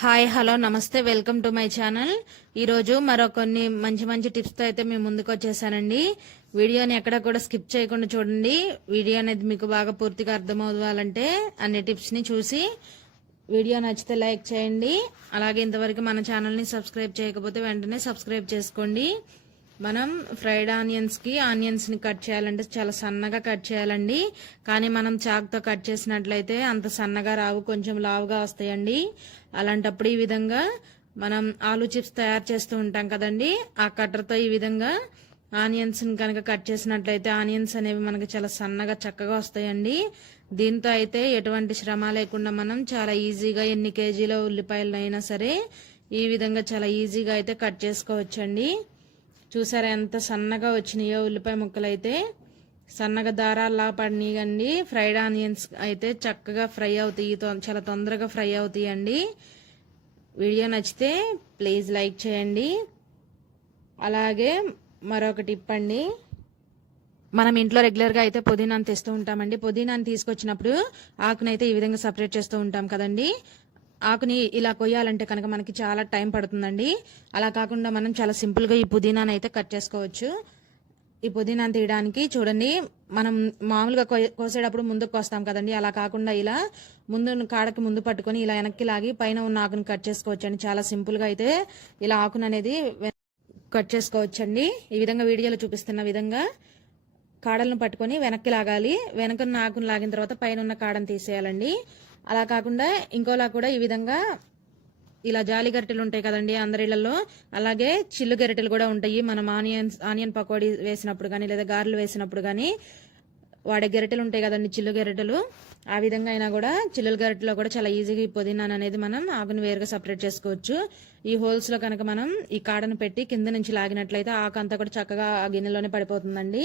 Hi hello నమస్తే welcome to my channel. ఈరోజు మరో కొన్ని మంచి మంచి టిప్స్తో అయితే మేము ముందుకు వచ్చేసానండి వీడియోని ఎక్కడ కూడా స్కిప్ చేయకుండా చూడండి. వీడియో అనేది మీకు బాగా పూర్తిగా అర్థమవ్వాలంటే అన్ని టిప్స్ని చూసి వీడియో నచ్చితే లైక్ చేయండి. అలాగే ఇంతవరకు మన ఛానల్ని సబ్స్క్రైబ్ చేయకపోతే వెంటనే సబ్స్క్రైబ్ చేసుకోండి. మనం ఫ్రైడ్ ఆనియన్స్కి ఆనియన్స్ని కట్ చేయాలంటే చాలా సన్నగా కట్ చేయాలండి. కానీ మనం చాక్తో కట్ చేసినట్లయితే అంత సన్నగా రావు కొంచెం లావుగా వస్తాయండి. అలాంటప్పుడు ఈ విధంగా మనం ఆలు చిప్స్ తయారు చేస్తూ ఉంటాం కదండి. ఆ కట్టర్తో ఈ విధంగా ఆనియన్స్ని కనుక కట్ చేసినట్లయితే ఆనియన్స్ అనేవి మనకి చాలా సన్నగా చక్కగా వస్తాయండి. దీంతో అయితే ఎటువంటి శ్రమ లేకుండా మనం చాలా ఈజీగా ఎన్ని కేజీల ఉల్లిపాయలు అయినా సరే ఈ విధంగా చాలా ఈజీగా అయితే కట్ చేసుకోవచ్చండి. చూసారా ఎంత సన్నగా వచ్చినాయో ఉల్లిపాయ ముక్కలు అయితే సన్నగా దారాల్లా పడినాయండి ఫ్రైడ్ ఆనియన్స్ అయితే చక్కగా ఫ్రై అవుతాయి. చాలా తొందరగా ఫ్రై అవుతాయండి. వీడియో నచ్చితే ప్లీజ్ లైక్ చేయండి. అలాగే మరొక టిప్ అండి. మనం ఇంట్లో రెగ్యులర్గా అయితే పుదీనాను తెస్తూ ఉంటామండి. పుదీనాను తీసుకొచ్చినప్పుడు ఆకునైతే ఈ విధంగా సపరేట్ చేస్తూ ఉంటాం కదండి. ఆకుని ఇలా కొయ్యాలంటే కనుక మనకి చాలా టైం పడుతుందండి. అలా కాకుండా మనం చాలా సింపుల్గా ఈ పుదీనాను అయితే కట్ చేసుకోవచ్చు. ఈ పుదీనాను తీయడానికి చూడండి మనం మామూలుగా కోసేటప్పుడు ముందుకు కోస్తాం కదండి. అలా కాకుండా ఇలా ముందు కాడకి ముందు పట్టుకొని ఇలా వెనక్కి లాగి పైన ఉన్న ఆకుని కట్ చేసుకోవచ్చు అండి చాలా సింపుల్గా అయితే ఇలా ఆకును అనేది కట్ చేసుకోవచ్చండి. ఈ విధంగా వీడియోలో చూపిస్తున్న విధంగా కాడలను పట్టుకొని వెనక్కి లాగాలి. వెనక ఆకును లాగిన తర్వాత పైన ఉన్న కాడను తీసేయాలండి. అలా కాకుండా ఇంకోలా కూడా ఈ విధంగా ఇలా జాలి గరిటెలు ఉంటాయి కదండి అందరిళ్ళలో అలాగే చిల్లు గరిటెలు కూడా ఉంటాయి. మనం ఆనియన్స్ ఆనియన్ పకోడీ వేసినప్పుడు కానీ లేదా గారెలు వేసినప్పుడు కానీ వాడే గరిటెలు ఉంటాయి కదండి చిల్లు గరిటెలు. ఆ విధంగా అయినా కూడా చిల్లుల గరిటెలో కూడా చాలా ఈజీగా ఈ పుదీనాను అనేది మనం ఆకును వేరుగా సపరేట్ చేసుకోవచ్చు. ఈ హోల్స్లో కనుక మనం ఈ కాడను పెట్టి కింద నుంచి లాగినట్లయితే ఆకు అంతా కూడా చక్కగా ఆ గిన్నెలోనే పడిపోతుందండి.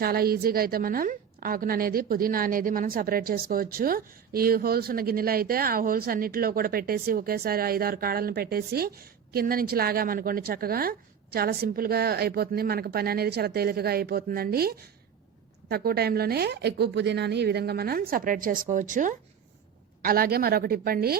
చాలా ఈజీగా అయితే మనం ఆకును అనేది పుదీనా అనేది మనం సపరేట్ చేసుకోవచ్చు. ఈ హోల్స్ ఉన్న గిన్నెలో అయితే ఆ హోల్స్ అన్నిటిలో కూడా పెట్టేసి ఒకేసారి ఐదారు కాడలను పెట్టేసి కింద నుంచి లాగామనుకోండి చక్కగా. చాలా సింపుల్గా అయిపోతుంది. మనకు పని అనేది చాలా తేలికగా అయిపోతుందండి. తక్కువ టైంలోనే ఎక్కువ పుదీనాని ఈ విధంగా మనం సపరేట్ చేసుకోవచ్చు. అలాగే మరొక టిప్ అండి.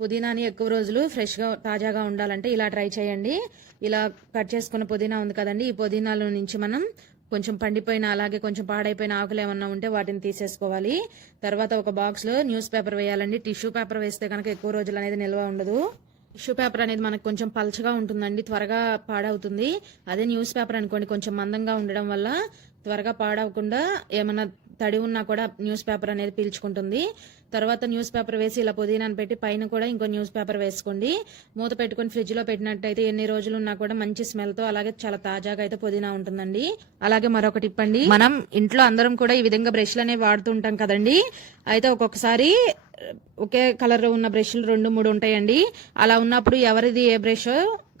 పుదీనాని ఎక్కువ రోజులు ఫ్రెష్గా తాజాగా ఉండాలంటే ఇలా ట్రై చేయండి. ఇలా కట్ చేసుకున్న పుదీనా ఉంది కదండి. ఈ పుదీనాలో నుంచి మనం కొంచెం పండిపోయిన అలాగే కొంచెం పాడైపోయిన ఆకులు ఏమన్నా ఉంటే వాటిని తీసేసుకోవాలి. తర్వాత ఒక బాక్స్లో న్యూస్ పేపర్ వేయాలండి. టిష్యూ పేపర్ వేస్తే కనుక ఎక్కువ రోజులు అనేది నిల్వ ఉండదు. టిష్యూ పేపర్ అనేది మనకు కొంచెం పల్చగా ఉంటుందండి త్వరగా పాడవుతుంది. అదే న్యూస్ పేపర్ అనుకోండి కొంచెం మందంగా ఉండడం వల్ల త్వరగా పాడవకుండా ఏమన్నా తడి ఉన్నా కూడా న్యూస్ పేపర్ అనేది పీల్చుకుంటుంది. తర్వాత న్యూస్ పేపర్ వేసి ఇలా పుదీనాను పెట్టి పైన కూడా ఇంకో న్యూస్ పేపర్ వేసుకోండి. మూత పెట్టుకొని ఫ్రిడ్జ్లో పెట్టినట్టయితే ఎన్ని రోజులు ఉన్నా కూడా మంచి స్మెల్తో అలాగే చాలా తాజాగా అయితే పుదీనా ఉంటుందండి. అలాగే మరొక టిప్ అండి మనం ఇంట్లో అందరం కూడా ఈ విధంగా బ్రష్లు అనేవి వాడుతూ ఉంటాం కదండి. అయితే ఒక్కొక్కసారి ఒకే కలర్ ఉన్న బ్రష్లు రెండు మూడు ఉంటాయండి. అలా ఉన్నప్పుడు ఎవరిది ఏ బ్రష్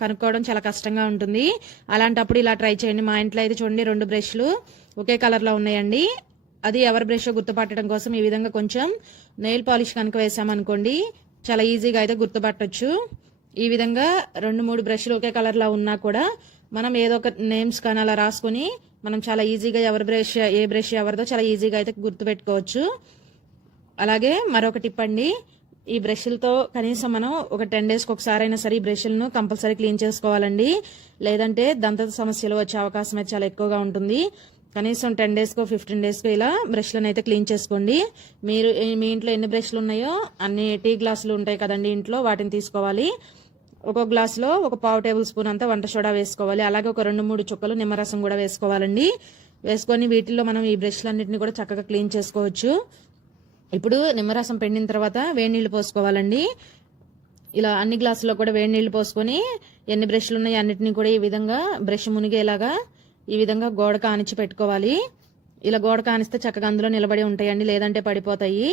కనుక్కోవడం చాలా కష్టంగా ఉంటుంది. అలాంటప్పుడు ఇలా ట్రై చేయండి. మా ఇంట్లో అయితే చూడండి రెండు బ్రష్లు ఒకే కలర్లో ఉన్నాయండి. అది ఎవరి బ్రష్ గుర్తుపట్టడం కోసం ఈ విధంగా కొంచెం నెయిల్ పాలిష్ కనుక వేసామనుకోండి చాలా ఈజీగా అయితే గుర్తుపట్టొచ్చు. ఈ విధంగా రెండు మూడు బ్రష్లు ఒకే కలర్లో ఉన్నా కూడా మనం ఏదో ఒక నేమ్స్ కానీ అలా రాసుకొని మనం చాలా ఈజీగా ఎవరి బ్రష్ ఏ బ్రష్ ఎవరిదో చాలా ఈజీగా అయితే గుర్తుపెట్టుకోవచ్చు. అలాగే మరొక టిప్ అండి ఈ బ్రష్లతో కనీసం మనం ఒక టెన్ డేస్కి ఒకసారి అయినా సరే ఈ బ్రష్లను కంపల్సరీ క్లీన్ చేసుకోవాలండి. లేదంటే దంత సమస్యలు వచ్చే అవకాశం అయితే చాలా ఎక్కువగా ఉంటుంది. కనీసం టెన్ డేస్కో ఫిఫ్టీన్ డేస్కో ఇలా బ్రష్లను అయితే క్లీన్ చేసుకోండి. మీరు మీ ఇంట్లో ఎన్ని బ్రష్లు ఉన్నాయో అన్ని టీ గ్లాసులు ఉంటాయి కదండి ఇంట్లో వాటిని తీసుకోవాలి. ఒక్కొక్క గ్లాసులో ఒక పావు టేబుల్ స్పూన్ అంతా వంట సోడా వేసుకోవాలి. అలాగే ఒక రెండు మూడు చుక్కలు నిమ్మరసం కూడా వేసుకోవాలండి. వేసుకొని వీటిల్లో మనం ఈ బ్రష్లన్నింటినీ కూడా చక్కగా క్లీన్ చేసుకోవచ్చు. ఇప్పుడు నిమ్మరసం పెండిన తర్వాత వేడి నీళ్ళు పోసుకోవాలండి. ఇలా అన్ని గ్లాసుల్లో కూడా వేడి నీళ్ళు పోసుకొని ఎన్ని బ్రష్లు ఉన్నాయి అన్నిటిని కూడా ఈ విధంగా బ్రష్ మునిగేలాగా ఈ విధంగా గోడ కానిచ్చి పెట్టుకోవాలి. ఇలా గోడ కానిస్తే చక్కగా అందులో నిలబడి ఉంటాయండి లేదంటే పడిపోతాయి.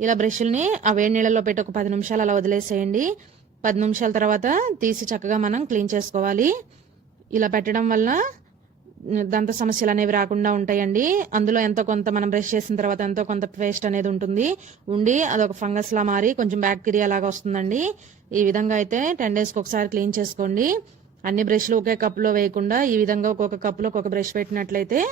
ఇలా బ్రష్లని ఆ వేడి నీళ్ళలో పెట్టి ఒక పది నిమిషాలు అలా వదిలేసేయండి. పది నిమిషాల తర్వాత తీసి చక్కగా మనం క్లీన్ చేసుకోవాలి. ఇలా పెట్టడం వల్ల దంత సమస్యలు అనేవి రాకుండా ఉంటాయండి. అందులో ఎంతో కొంత మనం బ్రష్ చేసిన తర్వాత ఎంతో కొంత పేస్ట్ అనేది ఉంటుంది. ఉండి అదొక ఫంగస్లా మారి కొంచెం బ్యాక్టీరియా లాగా వస్తుందండి. ఈ విధంగా అయితే టెన్ డేస్కి ఒకసారి క్లీన్ చేసుకోండి. అన్ని బ్రష్లు ఒకే కప్లో వేయకుండా ఈ విధంగా ఒక్కొక్క కప్లో ఒక్కొక్క బ్రష్ పెట్టినట్లయితే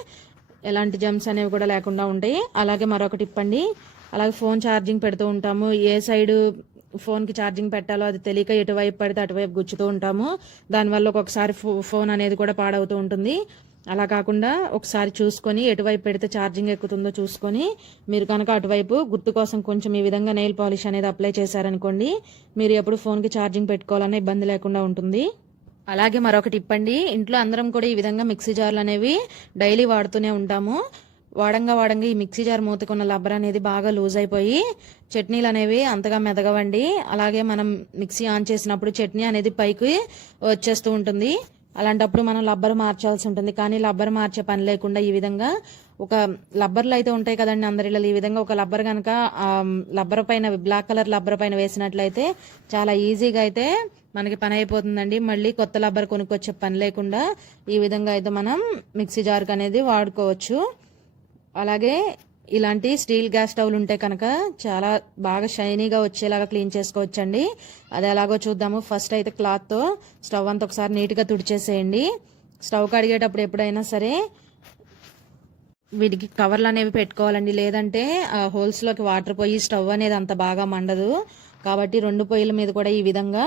ఎలాంటి జమ్స్ అనేవి కూడా లేకుండా ఉంటాయి. అలాగే మరొకటి ఇప్పండి. అలాగే ఫోన్ ఛార్జింగ్ పెడుతూ ఉంటాము. ఏ సైడు ఫోన్కి ఛార్జింగ్ పెట్టాలో అది తెలియక ఎటువైపు పడితే అటువైపు గుచ్చుతూ ఉంటాము. దానివల్ల ఒక్కొక్కసారి ఫో- ఫోన్ అనేది కూడా పాడవుతూ ఉంటుంది. అలా కాకుండా ఒకసారి చూసుకొని ఎటువైపు పెడితే ఛార్జింగ్ ఎక్కుతుందో చూసుకొని మీరు కనుక అటువైపు గుర్తు కోసం కొంచెం ఈ విధంగా నెయిల్ పాలిష్ అనేది అప్లై చేశారనుకోండి మీరు ఎప్పుడు ఫోన్కి ఛార్జింగ్ పెట్టుకోవాలన్న ఇబ్బంది లేకుండా ఉంటుంది. అలాగే మరొకటి ఇప్పండి. ఇంట్లో అందరం కూడా ఈ విధంగా మిక్సీ జార్లు అనేవి డైలీ వాడుతూనే ఉంటాము. వాడంగా వాడంగా ఈ మిక్సీ జార్ మూతకున్న లబ్బర్ అనేది బాగా లూజ్ అయిపోయి చట్నీలు అనేవి అంతగా మెదగవండి. అలాగే మనం మిక్సీ ఆన్ చేసినప్పుడు చట్నీ అనేది పైకి వచ్చేస్తూ ఉంటుంది. అలాంటప్పుడు మనం లబ్బర్ మార్చాల్సి ఉంటుంది. కానీ లబ్బర్ మార్చే పని లేకుండా ఈ విధంగా ఒక లబ్బర్లు అయితే ఉంటాయి కదండి అందరిలో. ఈ విధంగా ఒక లబ్బర్ కనుక లబ్బర్ పైన బ్లాక్ కలర్ లబ్బర్ పైన వేసినట్లయితే చాలా ఈజీగా అయితే మనకి పని అయిపోతుందండి. మళ్ళీ కొత్త లబ్బర్ కొనుక్కొచ్చే పని లేకుండా ఈ విధంగా అయితే మనం మిక్సీ జార్కి అనేది వాడుకోవచ్చు. అలాగే ఇలాంటి స్టీల్ గ్యాస్ స్టవ్లు ఉంటే కనుక చాలా బాగా షైనీగా వచ్చేలాగా క్లీన్ చేసుకోవచ్చండి. అది ఎలాగో చూద్దాము. ఫస్ట్ అయితే క్లాత్తో స్టవ్ అంతా ఒకసారి నీట్గా తుడిచేసేయండి. స్టవ్ కడిగేటప్పుడు ఎప్పుడైనా సరే వీటికి కవర్లు అనేవి పెట్టుకోవాలండి. లేదంటే ఆ హోల్స్లోకి వాటర్ పోయి స్టవ్ అనేది అంత బాగా మండదు. కాబట్టి రెండు పొయ్యిల మీద కూడా ఈ విధంగా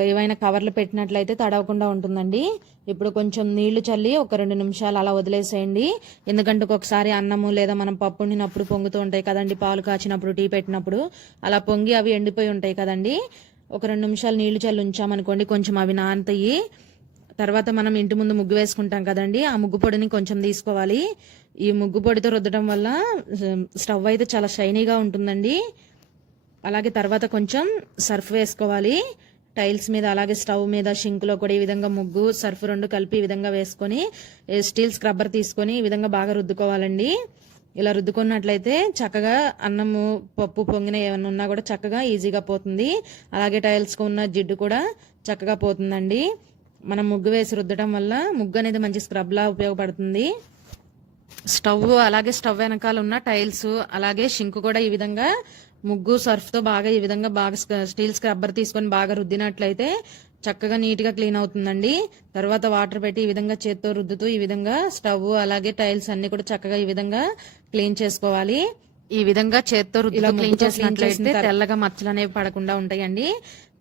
ఏవైనా కవర్లు పెట్టినట్లయితే తడవకుండా ఉంటుందండి. ఇప్పుడు కొంచెం నీళ్ళు చల్లి ఒక రెండు నిమిషాలు అలా వదిలేసేయండి. ఎందుకంటే ఒక్కొక్కసారి అన్నము లేదా మనం పప్పు వండినప్పుడు పొంగుతూ ఉంటాయి కదండి. పాలు కాచినప్పుడు టీ పెట్టినప్పుడు అలా పొంగి అవి ఎండిపోయి ఉంటాయి కదండి. ఒక రెండు నిమిషాలు నీళ్ళు చల్లి ఉంచామనుకోండి కొంచెం అవి నానతాయి. తర్వాత మనం ఇంటి ముందు ముగ్గు వేసుకుంటాం కదండి. ఆ ముగ్గు పొడిని కొంచెం తీసుకోవాలి. ఈ ముగ్గు పొడితో రుద్దడం వల్ల స్టవ్ అయితే చాలా షైనీగా ఉంటుందండి. అలాగే తర్వాత కొంచెం సర్ఫ్ వేసుకోవాలి. టైల్స్ మీద అలాగే స్టవ్ మీద షింక్లో కూడా ఈ విధంగా ముగ్గు సర్ఫ్ రెండు కలిపి ఈ విధంగా వేసుకొని స్టీల్ స్క్రబ్బర్ తీసుకొని ఈ విధంగా బాగా రుద్దుకోవాలండి. ఇలా రుద్దుకున్నట్లయితే చక్కగా అన్నము పప్పు పొంగిన ఏమైనా ఉన్నా కూడా చక్కగా ఈజీగా పోతుంది. అలాగే టైల్స్కి ఉన్న జిడ్డు కూడా చక్కగా పోతుందండి. మనం ముగ్గు వేసి రుద్దడం వల్ల ముగ్గు అనేది మంచి స్క్రబ్లా ఉపయోగపడుతుంది. స్టవ్ అలాగే స్టవ్ వెనకాల ఉన్న టైల్స్ అలాగే షింక్ కూడా ఈ విధంగా ముగ్గు సర్ఫ్తో బాగా ఈ విధంగా బాగా స్టీల్ స్క్రబ్బర్ తీసుకొని బాగా రుద్దినట్లయితే చక్కగా నీట్గా క్లీన్ అవుతుందండి. తర్వాత వాటర్ పెట్టి ఈ విధంగా చేత్తో రుద్దుతూ ఈ విధంగా స్టవ్ అలాగే టైల్స్ అన్ని కూడా చక్కగా ఈ విధంగా క్లీన్ చేసుకోవాలి. ఈ విధంగా చేత్తో రుద్దుతూ క్లీన్ చేసినట్లయితే తెల్లగా మచ్చలు అనేవి పడకుండా ఉంటాయండి.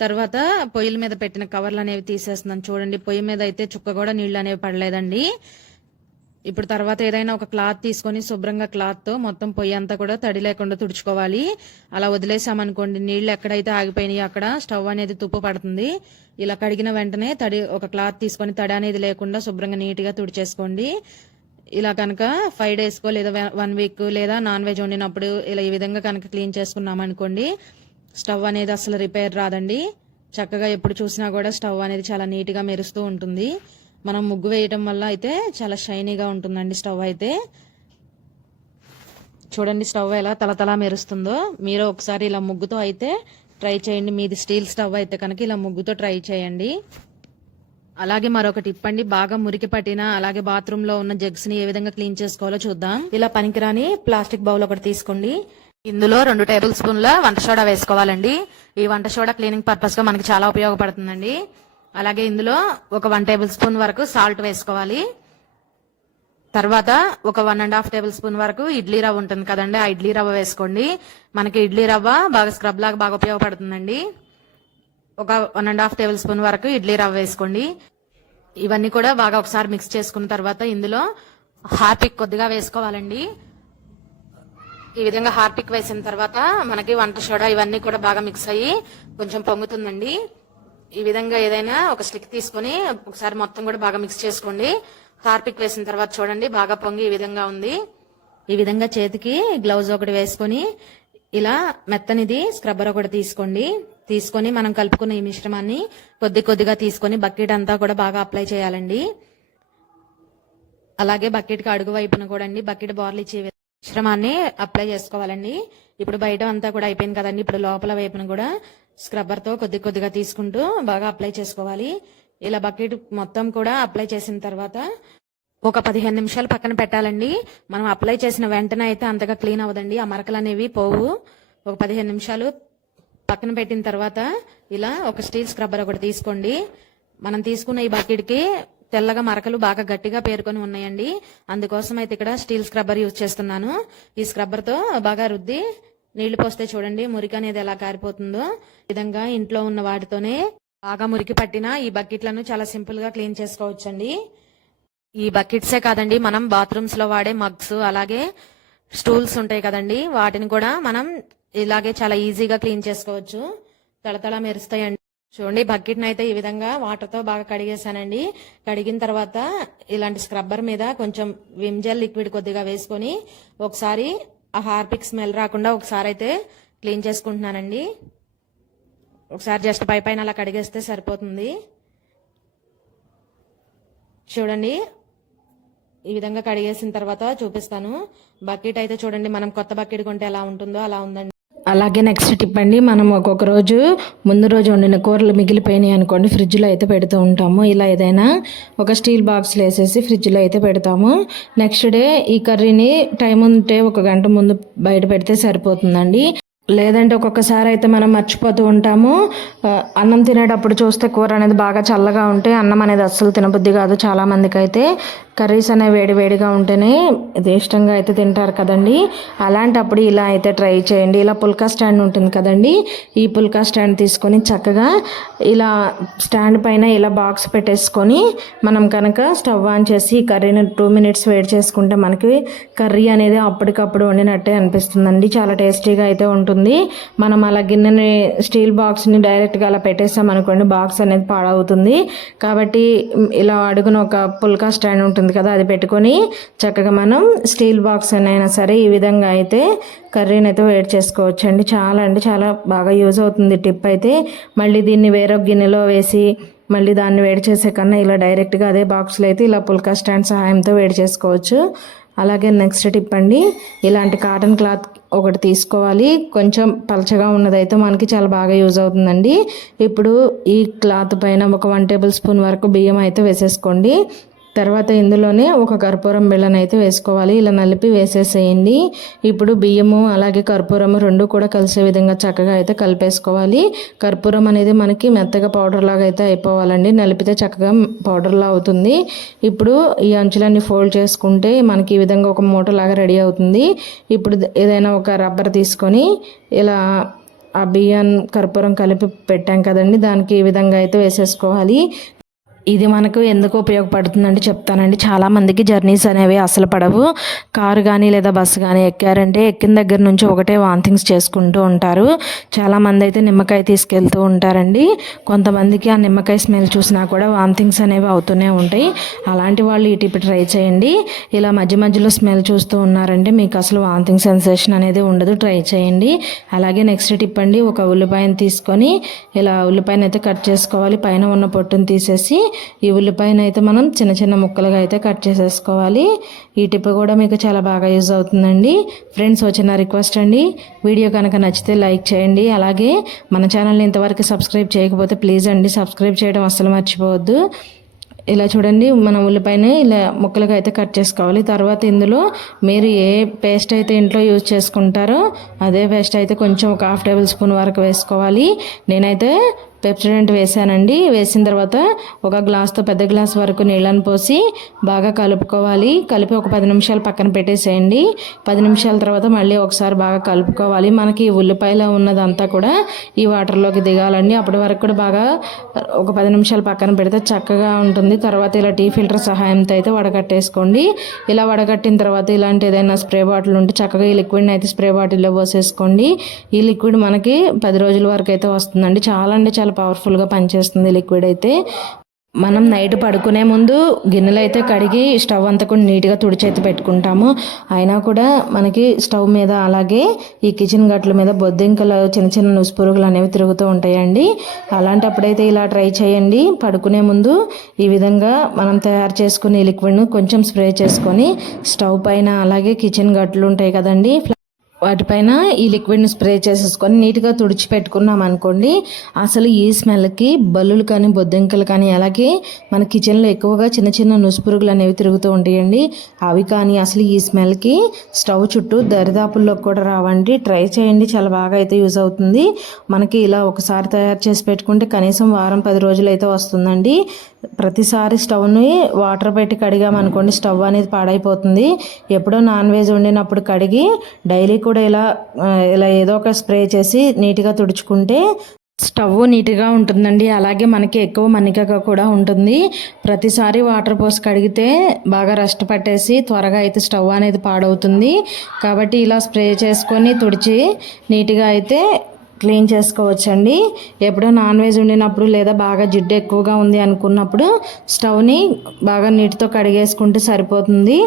తర్వాత పొయ్యిల మీద పెట్టిన కవర్లు అనేవి తీసేస్తున్నాను. చూడండి పొయ్యి మీద అయితే చుక్క కూడా నీళ్ళు అనేవి పడలేదండి. ఇప్పుడు తర్వాత ఏదైనా ఒక క్లాత్ తీసుకొని శుభ్రంగా క్లాత్తో మొత్తం పొయ్యి అంతా కూడా తడి లేకుండా తుడుచుకోవాలి. అలా వదిలేసామనుకోండి నీళ్ళు ఎక్కడైతే ఆగిపోయినాయి అక్కడ స్టవ్ అనేది తుప్పు పడుతుంది. ఇలా కడిగిన వెంటనే తడి ఒక క్లాత్ తీసుకొని తడి అనేది లేకుండా శుభ్రంగా నీట్గా తుడిచేసుకోండి. ఇలా కనుక ఫైవ్ డేస్కో లేదా వన్ వీక్ లేదా నాన్ వెజ్ వండినప్పుడు ఇలా ఈ విధంగా కనుక క్లీన్ చేసుకున్నామనుకోండి స్టవ్ అనేది అసలు రిపేర్ రాదండి. చక్కగా ఎప్పుడు చూసినా కూడా స్టవ్ అనేది చాలా నీట్గా మెరుస్తూ ఉంటుంది. మనం ముగ్గు వేయటం వల్ల అయితే చాలా షైనీగా ఉంటుందండి స్టవ్ అయితే. చూడండి స్టవ్ ఎలా తలతలా మెరుస్తుందో. మీరు ఒకసారి ఇలా ముగ్గుతో అయితే ట్రై చేయండి. మీది స్టీల్ స్టవ్ అయితే కనుక ఇలా ముగ్గుతో ట్రై చేయండి. అలాగే మరొక టిప్ అండి బాగా మురికి పట్టిన అలాగే బాత్రూమ్లో ఉన్న జగ్స్ని ఏ విధంగా క్లీన్ చేసుకోవాలో చూద్దాం. ఇలా పనికిరాని ప్లాస్టిక్ బౌల్ ఒకటి తీసుకోండి. ఇందులో రెండు టేబుల్ స్పూన్ల వంట సోడా వేసుకోవాలండి. ఈ వంట సోడా క్లీనింగ్ పర్పస్గా మనకి చాలా ఉపయోగపడుతుందండి. అలాగే ఇందులో ఒక వన్ టేబుల్ స్పూన్ వరకు సాల్ట్ వేసుకోవాలి. తర్వాత ఒక one and half tablespoon వరకు ఇడ్లీ రవ్వ ఉంటుంది కదండి ఆ ఇడ్లీ రవ్వ వేసుకోండి. మనకి ఇడ్లీ రవ్వ బాగా స్క్రబ్ లాగా బాగా ఉపయోగపడుతుందండి. ఒక one and half tablespoon వరకు ఇడ్లీ రవ్వ వేసుకోండి. ఇవన్నీ కూడా బాగా ఒకసారి మిక్స్ చేసుకున్న తర్వాత ఇందులో హార్పిక్ కొద్దిగా వేసుకోవాలండి. ఈ విధంగా హార్పిక్ వేసిన తర్వాత మనకి వంట సోడా ఇవన్నీ కూడా బాగా మిక్స్ అయ్యి కొంచెం పొంగుతుందండి. ఈ విధంగా ఏదైనా ఒక స్టిక్ తీసుకొని ఒకసారి మొత్తం కూడా బాగా మిక్స్ చేసుకోండి. హార్పిక్ వేసిన తర్వాత చూడండి బాగా పొంగి ఈ విధంగా ఉంది. ఈ విధంగా చేతికి గ్లౌజ్ ఒకటి వేసుకొని ఇలా మెత్తనిది స్క్రబ్బర్ ఒకటి తీసుకోండి. తీసుకొని మనం కలుపుకున్న ఈ మిశ్రమాన్ని కొద్ది కొద్దిగా తీసుకొని బకెట్ అంతా కూడా బాగా అప్లై చేయాలండి. అలాగే బకెట్కి అడుగు వైపున కూడా అండి బకెట్ బార్లు ఇచ్చే మిశ్రమాన్ని అప్లై చేసుకోవాలండి. ఇప్పుడు బయట అంతా కూడా అయిపోయింది కదండి ఇప్పుడు లోపల వైపున కూడా స్క్రబ్బర్తో కొద్ది కొద్దిగా తీసుకుంటూ బాగా అప్లై చేసుకోవాలి. ఇలా బకెట్ మొత్తం కూడా అప్లై చేసిన తర్వాత ఒక పదిహేను నిమిషాలు పక్కన పెట్టాలండి. మనం అప్లై చేసిన వెంటనే అయితే అంతగా క్లీన్ అవ్వదండి. ఆ మరకలు అనేవి పోవు. ఒక పదిహేను నిమిషాలు పక్కన పెట్టిన తర్వాత ఇలా ఒక స్టీల్ స్క్రబ్బర్ ఒకటి తీసుకోండి. మనం తీసుకున్న ఈ బకెట్కి తెల్లగా మరకలు బాగా గట్టిగా పేరుకొని ఉన్నాయండి. అందుకోసం అయితే ఇక్కడ స్టీల్ స్క్రబ్బర్ యూజ్ చేస్తున్నాను. ఈ స్క్రబ్బర్తో బాగా రుద్ది నీళ్ళు పోస్తే చూడండి మురికి అనేది ఎలా కారిపోతుందో. విధంగా ఇంట్లో ఉన్న వాటితోనే బాగా మురికి పట్టిన ఈ బకెట్లను చాలా సింపుల్గా క్లీన్ చేసుకోవచ్చండి. ఈ బకెట్సే కాదండి మనం బాత్రూమ్స్లో వాడే మగ్స్ అలాగే స్టూల్స్ ఉంటాయి కదండి. వాటిని కూడా మనం ఇలాగే చాలా ఈజీగా క్లీన్ చేసుకోవచ్చు. తళతళ మెరుస్తాయండి. చూడండి బకెట్ని అయితే ఈ విధంగా వాటర్తో బాగా కడిగేసానండి కడిగిన తర్వాత ఇలాంటి స్క్రబ్బర్ మీద కొంచెం విమ్జెల్ లిక్విడ్ కొద్దిగా వేసుకొని ఒకసారి ఆ హార్పిక్ స్మెల్ రాకుండా ఒకసారి అయితే క్లీన్ చేసుకుంటున్నానండి. ఒకసారి జస్ట్ పై పైన అలా కడిగేస్తే సరిపోతుంది. చూడండి ఈ విధంగా కడిగేసిన తర్వాత చూపిస్తాను. బకెట్ అయితే చూడండి మనం కొత్త బకెట్ కొంటే ఎలా ఉంటుందో అలా ఉందండి. అలాగే నెక్స్ట్ టిప్ అండి మనం ఒక్కొక్క రోజు ముందు రోజు వండిన కూరలు మిగిలిపోయినాయి అనుకోండి ఫ్రిడ్జ్లో అయితే పెడుతూ ఉంటాము. ఇలా ఏదైనా ఒక స్టీల్ బాక్స్లో వేసేసి ఫ్రిడ్జ్లో అయితే పెడతాము. నెక్స్ట్ డే ఈ కర్రీని టైం ఉంటే ఒక గంట ముందు బయట పెడితే సరిపోతుందండి. లేదంటే ఒక్కొక్కసారి అయితే మనం మర్చిపోతూ ఉంటాము. అన్నం తినేటప్పుడు చూస్తే కూర అనేది బాగా చల్లగా ఉంటే అన్నం అనేది అస్సలు తినబుద్ధి కాదు చాలామందికి అయితే కర్రీస్ అనేవి వేడివేడిగా ఉంటేనే ఇది ఇష్టంగా అయితే తింటారు కదండి. అలాంటప్పుడు ఇలా అయితే ట్రై చేయండి. ఇలా పుల్కా స్టాండ్ ఉంటుంది కదండి. ఈ పుల్కా స్టాండ్ తీసుకొని చక్కగా ఇలా స్టాండ్ పైన ఇలా బాక్స్ పెట్టేసుకొని మనం కనుక స్టవ్ ఆన్ చేసి కర్రీని టూ మినిట్స్ వేడి చేసుకుంటే మనకి కర్రీ అనేది అప్పటికప్పుడు వండినట్టే అనిపిస్తుందండి. చాలా టేస్టీగా అయితే ఉంటుంది. మనం అలా గిన్నెని స్టీల్ బాక్స్ని డైరెక్ట్గా అలా పెట్టేస్తాం అనుకోండి బాక్స్ అనేది పాడవుతుంది. కాబట్టి ఇలా అడుగున ఒక పుల్కా స్టాండ్ ఉంటుంది కదా అది పెట్టుకొని చక్కగా మనం స్టీల్ బాక్స్ అయినా సరే ఈ విధంగా అయితే కర్రీని అయితే వేడి చేసుకోవచ్చు అండి చాలా అంటే చాలా బాగా యూజ్ అవుతుంది టిప్ అయితే. మళ్ళీ దీన్ని వేరొక గిన్నెలో వేసి మళ్ళీ దాన్ని వేడి చేసే కన్నా ఇలా డైరెక్ట్గా అదే బాక్స్లో అయితే ఇలా పుల్కా స్టాండ్ సహాయంతో వేడి చేసుకోవచ్చు. అలాగే నెక్స్ట్ టిప్ అండి ఇలాంటి కాటన్ క్లాత్ ఒకటి తీసుకోవాలి. కొంచెం పలచగా ఉన్నదైతే మనకి చాలా బాగా యూజ్ అవుతుందండి. ఇప్పుడు ఈ క్లాత్ పైన ఒక వన్ టేబుల్ స్పూన్ వరకు బియ్యం అయితే వేసేసుకోండి. తర్వాత ఇందులోనే ఒక కర్పూరం బిళ్ళను అయితే వేసుకోవాలి. ఇలా నలిపి వేసేసేయండి. ఇప్పుడు బియ్యము అలాగే కర్పూరము రెండు కూడా కలిసే విధంగా చక్కగా అయితే కలిపేసుకోవాలి. కర్పూరం అనేది మనకి మెత్తగా పౌడర్ లాగా అయితే అయిపోవాలండి. నలిపితే చక్కగా పౌడర్లా అవుతుంది. ఇప్పుడు ఈ అంచులన్నీ ఫోల్డ్ చేసుకుంటే మనకి ఈ విధంగా ఒక మూట లాగా రెడీ అవుతుంది. ఇప్పుడు ఏదైనా ఒక రబ్బర్ తీసుకొని ఇలా ఆ బియ్యం కర్పూరం కలిపి పెట్టాం కదండి. దానికి ఈ విధంగా అయితే వేసేసుకోవాలి. ఇది మనకు ఎందుకు ఉపయోగపడుతుందంటే చెప్తానండి. చాలా మందికి జర్నీస్ అనేవి అసలు పడవు. కారు కానీ లేదా బస్సు కానీ ఎక్కారంటే ఎక్కిన దగ్గర నుంచి ఒకటే వాంతింగ్స్ చేసుకుంటూ ఉంటారు. చాలా మంది అయితే నిమ్మకాయ తీసుకెళ్తూ ఉంటారండి. కొంతమందికి ఆ నిమ్మకాయ స్మెల్ చూసినా కూడా వాంతింగ్స్ అనేవి అవుతూనే ఉంటాయి. అలాంటి వాళ్ళు ఈ టిప్ ట్రై చేయండి. ఇలా మధ్య మధ్యలో స్మెల్ చూస్తూ ఉన్నారంటే మీకు అసలు వాంతింగ్ సెన్సేషన్ అనేది ఉండదు. ట్రై చేయండి. అలాగే నెక్స్ట్ టిప్ అండి ఒక ఉల్లిపాయను తీసుకొని ఇలా ఉల్లిపాయను అయితే కట్ చేసుకోవాలి. పైన ఉన్న పొట్టును తీసేసి ఈ ఉల్లిపాయను అయితే మనం చిన్న చిన్న ముక్కలుగా అయితే కట్ చేసేసుకోవాలి. ఈ టిప్ కూడా మీకు చాలా బాగా యూజ్ అవుతుందండి. ఫ్రెండ్స్ వచ్చిన రిక్వెస్ట్ అండి. వీడియో కనుక నచ్చితే లైక్ చేయండి. అలాగే మన ఛానల్ని ఇంతవరకు సబ్స్క్రైబ్ చేయకపోతే ప్లీజ్ అండి సబ్స్క్రైబ్ చేయడం అస్సలు మర్చిపోవద్దు. ఇలా చూడండి మన ఉల్లిపాయని ఇలా ముక్కలుగా అయితే కట్ చేసుకోవాలి. తర్వాత ఇందులో మీరు ఏ పేస్ట్ అయితే ఇంట్లో యూజ్ చేసుకుంటారో అదే పేస్ట్ అయితే కొంచెం ఒక హాఫ్ టేబుల్ స్పూన్ వరకు వేసుకోవాలి. నేనైతే పెప్సిడెంట్ వేసానండి వేసిన తర్వాత ఒక గ్లాస్తో పెద్ద గ్లాస్ వరకు నీళ్ళని పోసి బాగా కలుపుకోవాలి. కలిపి ఒక పది నిమిషాలు పక్కన పెట్టేసేయండి. పది నిమిషాల తర్వాత మళ్ళీ ఒకసారి బాగా కలుపుకోవాలి. మనకి ఈ ఉల్లిపాయలో ఉన్నదంతా కూడా ఈ వాటర్లోకి దిగాలండి. అప్పటి వరకు కూడా బాగా ఒక పది నిమిషాలు పక్కన పెడితే చక్కగా ఉంటుంది. తర్వాత ఇలా టీ ఫిల్టర్ సహాయంతో అయితే వడగట్టేసుకోండి ఇలా వడగట్టిన తర్వాత ఇలాంటి ఏదైనా స్ప్రే బాటిల్ ఉంటే చక్కగా ఈ లిక్విడ్ని అయితే స్ప్రే బాటిల్లో పోసేసుకోండి. ఈ లిక్విడ్ మనకి పది రోజుల వరకు అయితే వస్తుందండి. చాలా అంటే చాలా పవర్ఫుల్గా పనిచేస్తుంది లిక్విడ్ అయితే. మనం నైట్ పడుకునే ముందు గిన్నెలు అయితే కడిగి స్టవ్ అంతా కూడా నీట్గా తుడిచేతి పెట్టుకుంటాము. అయినా కూడా మనకి స్టవ్ మీద అలాగే ఈ కిచెన్ గట్ల మీద బొద్దింకలు చిన్న చిన్న నుసుపురుగులు అనేవి తిరుగుతూ ఉంటాయండి. అలాంటప్పుడైతే ఇలా ట్రై చేయండి. పడుకునే ముందు ఈ విధంగా మనం తయారు చేసుకునే లిక్విడ్ను కొంచెం స్ప్రే చేసుకొని స్టవ్ పైన అలాగే కిచెన్ గట్లు ఉంటాయి కదండి. వాటిపైన ఈ లిక్విడ్ని స్ప్రే చేసేసుకొని నీట్గా తుడిచి పెట్టుకున్నాం అనుకోండి అసలు ఈ స్మెల్కి బల్లులు కానీ బొద్దింకలు కానీ అలాగే మన కిచెన్లో ఎక్కువగా చిన్న చిన్న నుసుపురుగులు అనేవి తిరుగుతూ ఉంటాయండి. అవి కానీ అసలు ఈ స్మెల్కి స్టవ్ చుట్టూ దరిదాపుల్లో కూడా రావండి. ట్రై చేయండి చాలా బాగా అయితే యూజ్ అవుతుంది. మనకి ఇలా ఒకసారి తయారు చేసి పెట్టుకుంటే కనీసం వారం పది రోజులు అయితే వస్తుందండి. ప్రతిసారి స్టవ్ని వాటర్ పెట్టి కడిగామనుకోండి స్టవ్ అనేది పాడైపోతుంది. ఎప్పుడో నాన్ వెజ్ వండినప్పుడు కడిగి డైలీ కూడా ఇలా ఇలా ఏదో ఒక స్ప్రే చేసి నీట్గా తుడుచుకుంటే స్టవ్ నీట్గా ఉంటుందండి. అలాగే మనకి ఎక్కువ మన్నికగా కూడా ఉంటుంది. ప్రతిసారి వాటర్ పోసి కడిగితే బాగా రస్ట్ పట్టేసి త్వరగా అయితే స్టవ్ అనేది పాడవుతుంది. కాబట్టి ఇలా స్ప్రే చేసుకొని తుడిచి నీట్గా అయితే క్లీన్ చేసుకోవచ్చండి. ఎప్పుడో నాన్ వెజ్ వండినప్పుడు లేదా బాగా జిడ్డు ఎక్కువగా ఉంది అనుకున్నప్పుడు స్టవ్ని బాగా నీటితో కడిగేసుకుంటే సరిపోతుంది.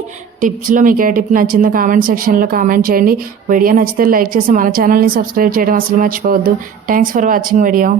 టిప్స్లో మీకు ఏ టిప్ నచ్చిందో కామెంట్ సెక్షన్లో కామెంట్ చేయండి. వీడియో నచ్చితే లైక్ చేసి మన ఛానల్ని సబ్స్క్రైబ్ చేయడం అసలు మర్చిపోవద్దు. Thanks for watching video.